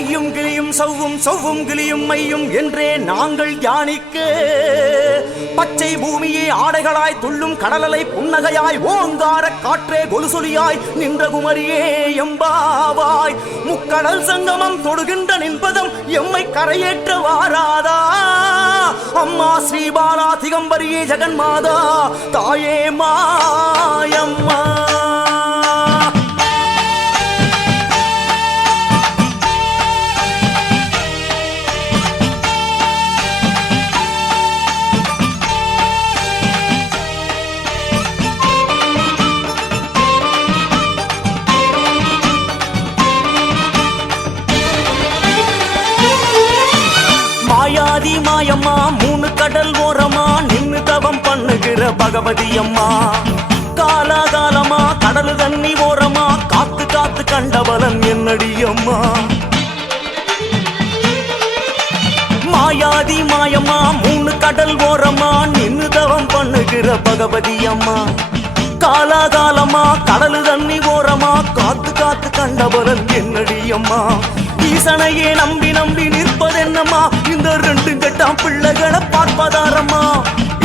மையும் கிளியும் சவ்வும் சவ்வும் கிளியும் மையும் என்றே நாங்கள் தியானிக்க பச்சை பூமியே ஆடைகளாய் துள்ளும் கடலலை புன்னகையாய் ஓங்கார காற்றே கொலுசொலியாய் நின்ற குமரியே எம்பாவாய் முக்கடல் சங்கமம் தொடுகின்ற நின்பதம் எம்மை கரையேற்ற வாராதா அம்மா ஸ்ரீபாலா திகம்பரியே ஜெகன்மாதா தாயே மாயம்மா மாயாதி மாயம்மா மூணு கடல் ஓரமா நின்னு தவம் பண்ணுகிற பகவதி அம்மா காலாகாலமா கடல் தண்ணி ஓரமா காத்து காத்து கண்டபலன் என்னடி அம்மா மாயாதி மாயம்மா மூணு கடல் ஓரமா நின்னு தவம் பண்ணுகிற பகவதி அம்மா காலாகாலமா கடல் தண்ணி ஓரமா காத்து காத்து கண்டபலன் என்னடி அம்மா ஈசனையே நம்பி நம்பி நிற்பதென்னம்மா இந்த ரெண்டு கட்டாம் பிள்ளைகளை பார்ப்பதாரம்மா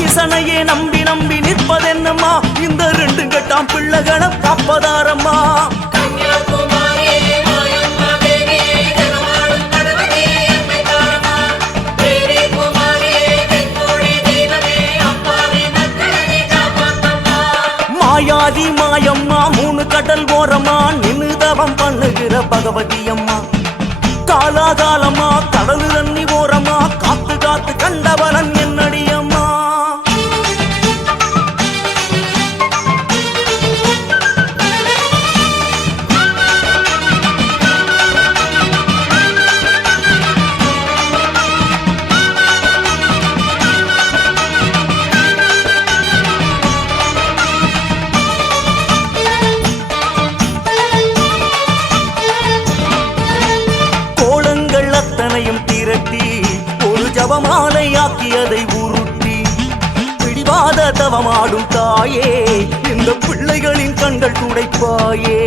ஈசனையே நம்பி நம்பி நிற்பதென்னம்மா இந்த ரெண்டு கட்டாம் பிள்ளைகளை காப்பதாரம்மா மாயாதி மாயம்மா மூணு கடல் ஓரமா நின்னு தவம் பண்ணுகிற பகவதி அம்மா காலாகாலமா கடல் தண்ணி ஓரமா காத்து காத்து கண்டபலன் என்னடி அம்மா திரட்டி ஒரு ஜபமாலையாக்கியதை உருட்டி பிடிவாத தவமாடும் தாயே இந்த பிள்ளைகளின் கண்கள் துடைப்பாயே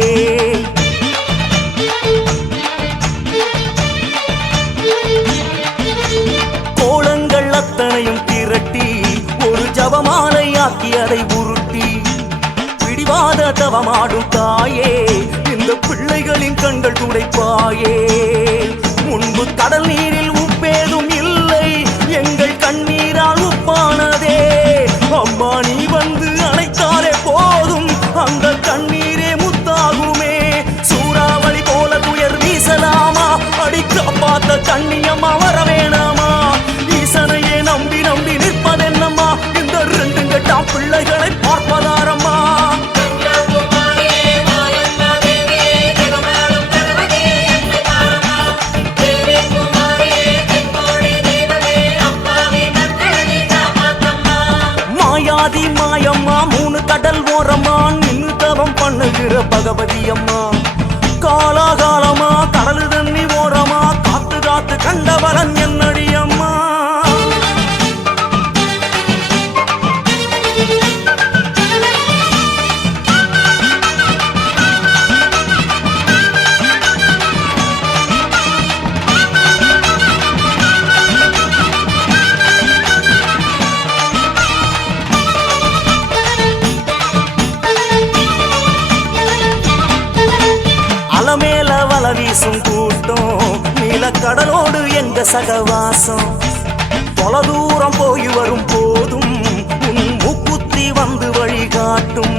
கோலங்கள் அத்தனையும் திரட்டி ஒரு ஜபமாலையாக்கியதை உருட்டி பிடிவாத தவமாடும் தாயே இந்த பிள்ளைகளின் கண்கள் துடைப்பாயே முன்பு கடல் நீரில் உப்பேதும் இல்லை எங்கள் கண்ணீரால் உப்பானதே அம்மா நீ வந்து அணைத்தாலே போதும் அந்த கண்ணீரே முத்தாகுமே சூறாவளி போல துயர் வீசலாமா அடிக்க பார்த்த கண்ணியம்மா வர வேணாமா ஈசனையே நம்பி நம்பி நிற்பதென்னம்மா இந்த ரெண்டு கட்டாம் பிள்ளைகளை பார்ப்பதாரம்மா மாயாதி மாயம்மா மூணு கடல் ஓரமா நின்னு தவம் பண்ணுகிற பகவதி அம்மா காலாகாலமா கடல் தண்ணி ஓரமா காத்து காத்து கண்டபலன் என்னடி அம்மா மேல வல வீசும் கூட்டம் நீல கடலோடு எங்க சகவாசம் தொலை தூரம் போய் வரும் போதும் உன் மூக்குத்தி வந்து வழிகாட்டும்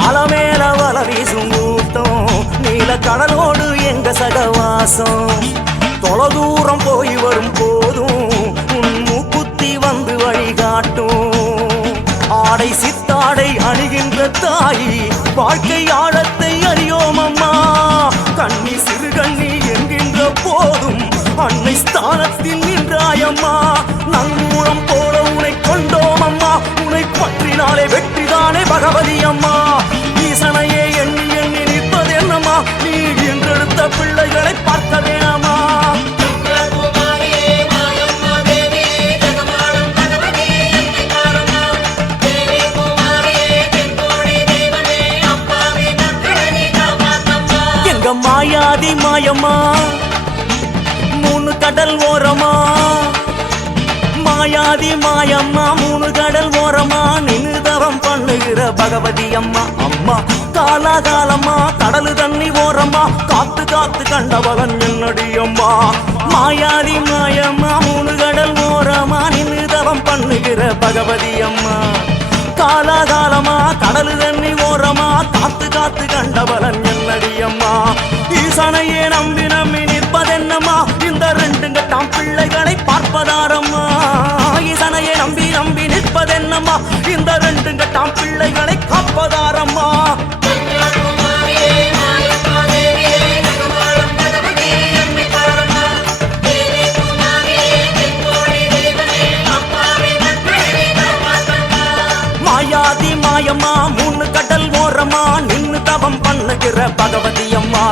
அலமேல வல வீசும் கூட்டம் நீல கடலோடு எங்க சகவாசம் தொலை தூரம் போய் வரும் போதும் உன் மூக்குத்தி வந்து வழிகாட்டும் ஆடை சித்தாடை அணிகின்ற தாயி வாழ்க்கை ஆழத்தை அறியோம் அம்மா கண்ணி சிறு கண்ணி என்கின்ற போதும் அன்னை ஸ்தானத்தில் நின்றாயம்மா நங்கூரம் போல உன்னை கொண்டோம் அம்மா உன்னை பற்றினாலே வெற்றிதானே பகவதி அம்மா ஈசனையே எண்ணி எண்ணி நிற்பது என்னம்மா நீ என்றெடுத்த பிள்ளைகளை பார்க்க வேணாமா மாயாதி மாயம்மா மூணு கடல் ஓரமா மாயாதி மாயம்மா மூணு கடல் ஓரமா நின்னு தவம் பண்ணுகிற பகவதி அம்மா அம்மா காலாகாலமா கடலு தண்ணி ஓரமா காத்து காத்து கண்டவளன் என்னடி அம்மா மாயாதி மாயம்மா மூணு கடல் ஓரமா நின்னு தவம் பண்ணுகிற பகவதி அம்மா காலாகாலமா கடலு தண்ணி ஓரமா காத்து காத்து கண்டவளன் என்னடி அம்மா ஈசனையே நம்பி நம்பி நிற்பதென்னம்மா இந்த ரெண்டு கட்டாம் பிள்ளைகளை பார்ப்பதாரம்மா ஈசனையே நம்பி நம்பி நிற்பதென்னம்மா இந்த ரெண்டு கட்டாம் பிள்ளைகளை காப்பதாரம்மா மாயாதி மாயம்மா மூணு கடல் ஓரமா நின்னு தவம் பண்ணுகிற பகவதி அம்மா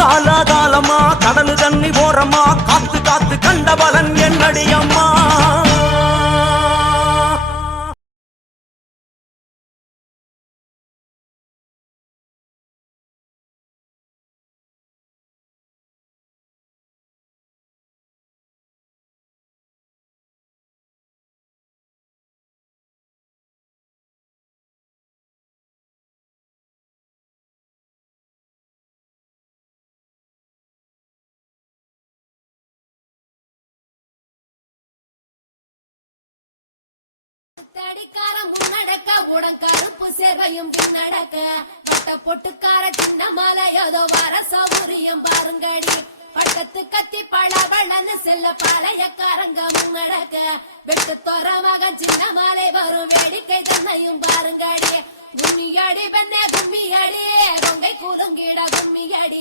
காலாகாலமா கடலு தண்ணி ஓரமா காத்து காத்து கண்டவளன் என்னடி அம்மா தடிக்கார முன்னடக்க உடன் கருப்பு சேவையும் பின்னடக்க வட்ட பொட்டுக்கார சின்ன மலை ஏதோ வர சௌரியம் பாருங்கடி பட்டத்து கத்தி பழவளன்னு செல்ல பாளையக்காரங்க முன்னடக்க வெட்டு தோற மகன் சின்ன மலை வரும் வேடிக்கை தன்னையும் பாருங்கடி கும்மியடி பெண்ணே கும்மியடி பொங்கை குலுங்கிட கும்மியடி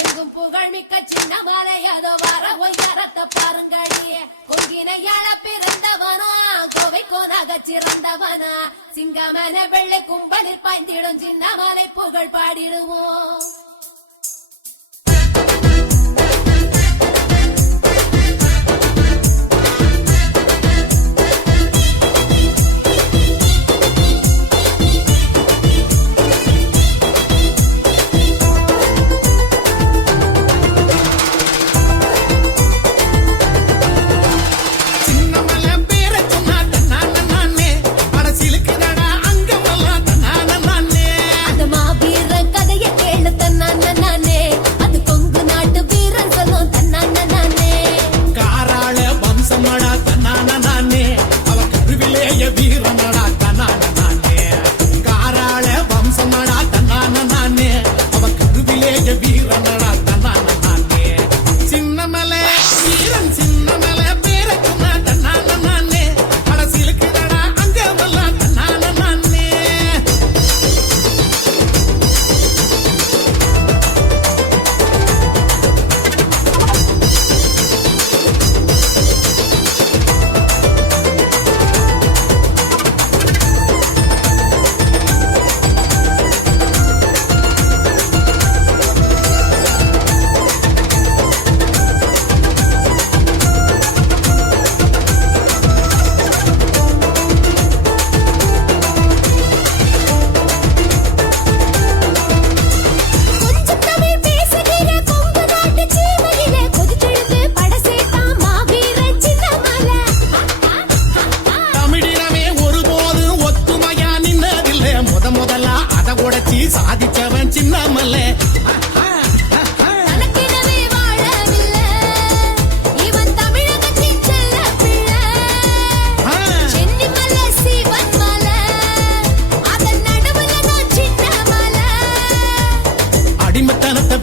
எங்கும் புகழ் மிக்க சின்ன மலை ஏதோ வர ஒய்யாரத்தை பாருங்கடி கொங்கினையாள பிறந்தவனா கோவை கோனாக சிறந்தவனா சிங்கமன வெள்ளை கும்பலில் பாய்ந்திடும் சின்ன மலை புகழ் பாடிடுவோம் சாதிச்சவன் சின்ன மல்லே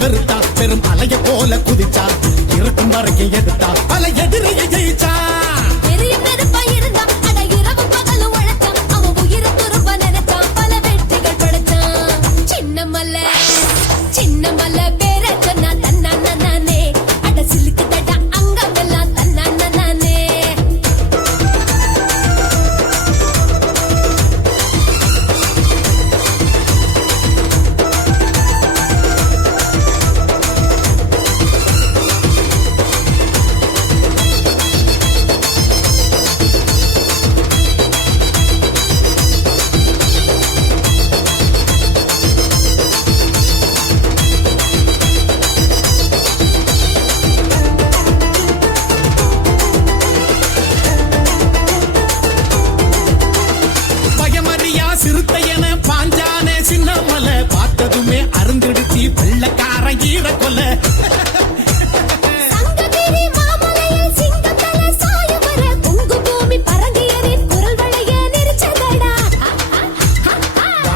வெறுத்தா பெரும் அலைய போல குதிச்சா இருக்கும் வரைக்கும் எடுத்தா பல எதிரியை ஜெயிச்சா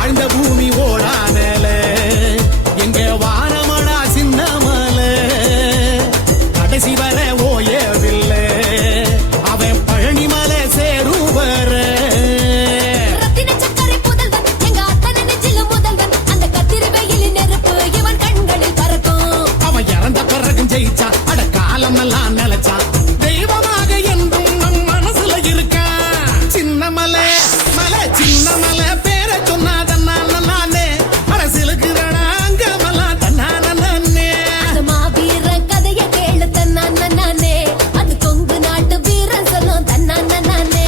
வாழ்ந்த பூமி ஓடானல எங்க வானமடா சின்னமல கடைசி வர ஓயவில்லை அவன் பழனிமலை சேரும் வர ரத்தின சக்கரை புதல்வன் எங்க அத்தனை நெஞ்சில முதல்வன் அந்த கத்திரி வெயில் நெருப்பு இவன் கண்களில் பறக்கும் அவன் இறந்த பிறகும் ஜெயிச்சா அட காலம் எல்லாம் நிலைச்சா தெய்வமாக என்றும் நம் மனசுல இருக்கான் சின்னமலை மலை சின்னமலை பேரை சொன்னாதன்னா நானே அரசியலுக்கு அங்கமெல்லாம் தன்னானே அந்த மாவீர கதைய கேளு தன்னானே அது கொங்கு நாட்டு வீரன் சொல்லும் தன்னானே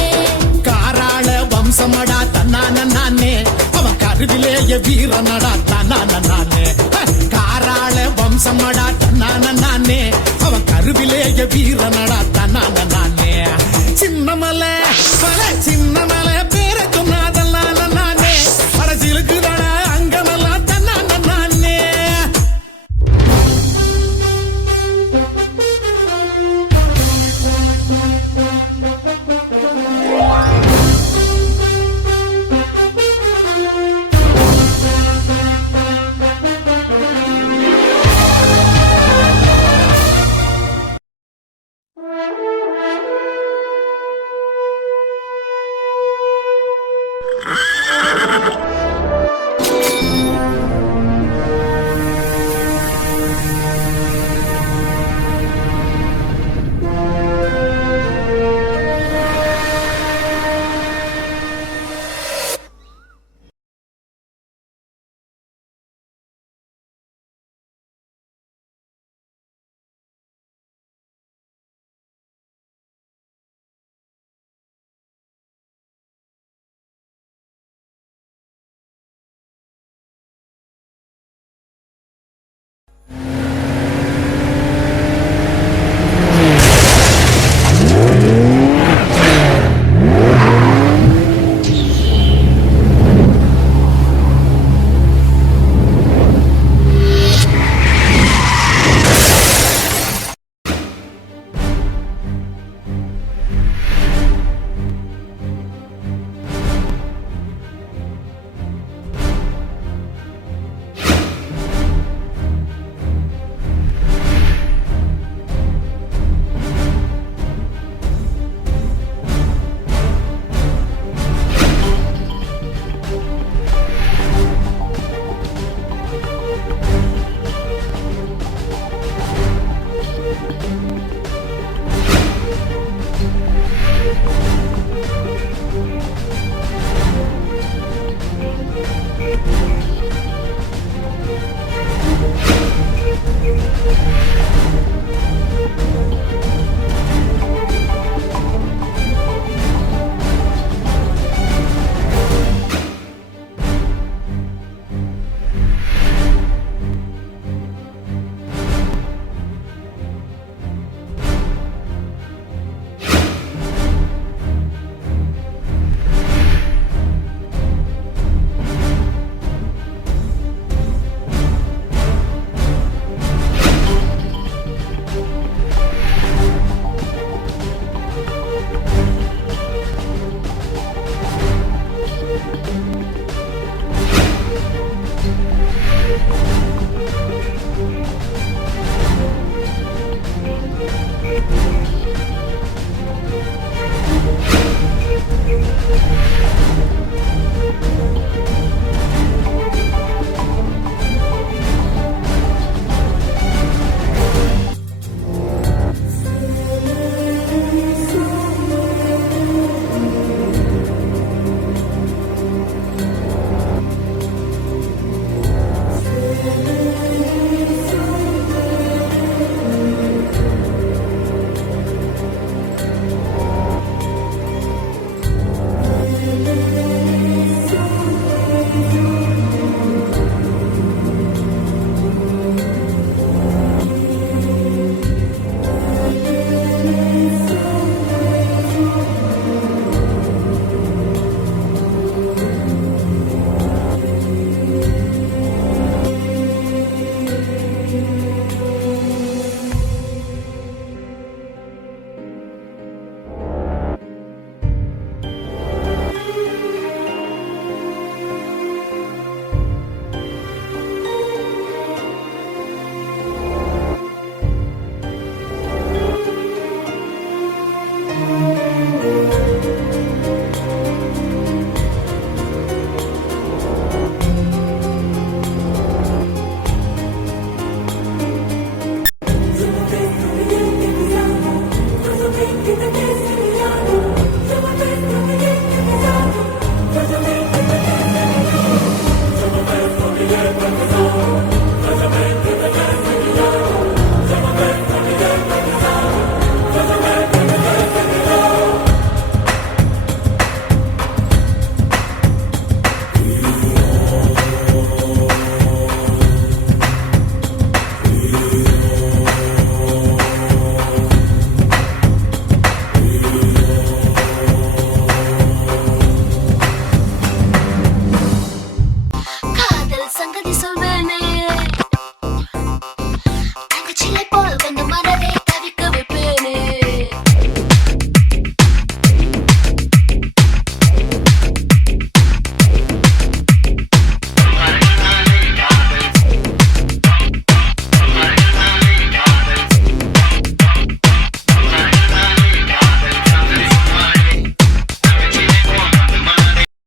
காராள வம்சமடா தன்னானே அவன் கருவிலேய வீரனடா தன்னானே காராள வம்சமடா தன்னானே அவன் கருவிலேய வீரனடா தன்னானே சின்னமலை மலை சின்னமலை பேரை சொன்னாதெல்லாம் நானே அரசியலுக்கு அங்கமெல்லாம் தன்னானே